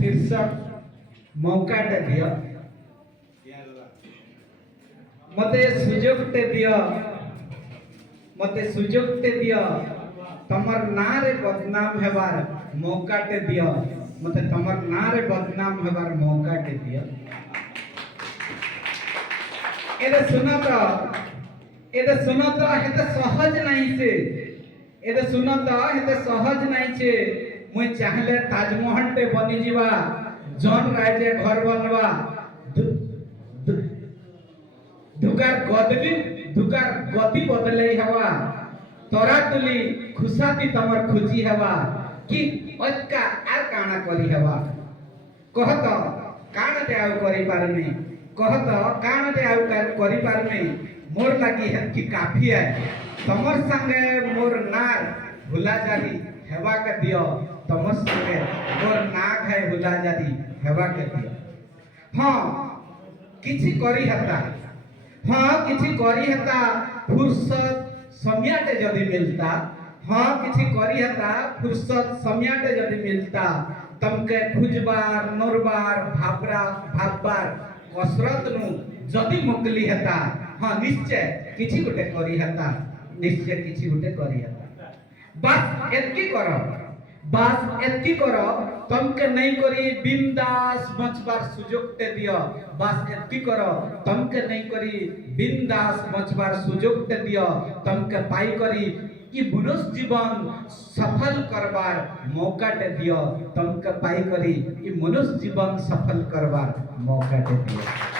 शीर्षक मौकाटे दियो मते सुजोगटे दियो मते सुजोगटे दियो तमर नारे बदनाम हेबार मौकाटे दियो मते तमर नारे बदनाम हेबार मौकाटे दियो एदे सुनो तो हेते सहज नहीं से एदे सुनो तो हेते सहज नहीं छे मुई चाहले ताजमहल टे बनी जीवा जन राजे घर बनवा दुकार गति बदले हवा तोरा तुली खुशाती तमर खुजी हवा कि अजका आर काना करी हवा कहत काना ते आउ करी पारनी कहत काना ते आउ करी पारनी मोर लागी हेतकी काफी है तमर संगे मोर नार भुला जारी हेवा के दियो तमर संगे मोर नाक है भुला जारी हेवा के दियो हां किछि करी हता फुर्सत समयाटे जदी मिलता हां किछि करी हता फुर्सत समयाटे जदी मिलता तमके खुजबार नोरबार भाबबार कसरत नु जदी मोकली हता हां निश्चय किछि गोटे करी हता निश्चय किछि गोटे करी हता बस एतकी करो तमके नहीं करी बिंदास मचबार सुजोगटे दियो बस एतकी करो तमके नहीं करी बिंदास मचबार सुजोगटे दियो तमके पाई करी ई मनुष्य जीवन सफल करबार मौकाटे दियो तमके पाई करी ई मनुष्य जीवन सफल करबार मौकाटे दियो।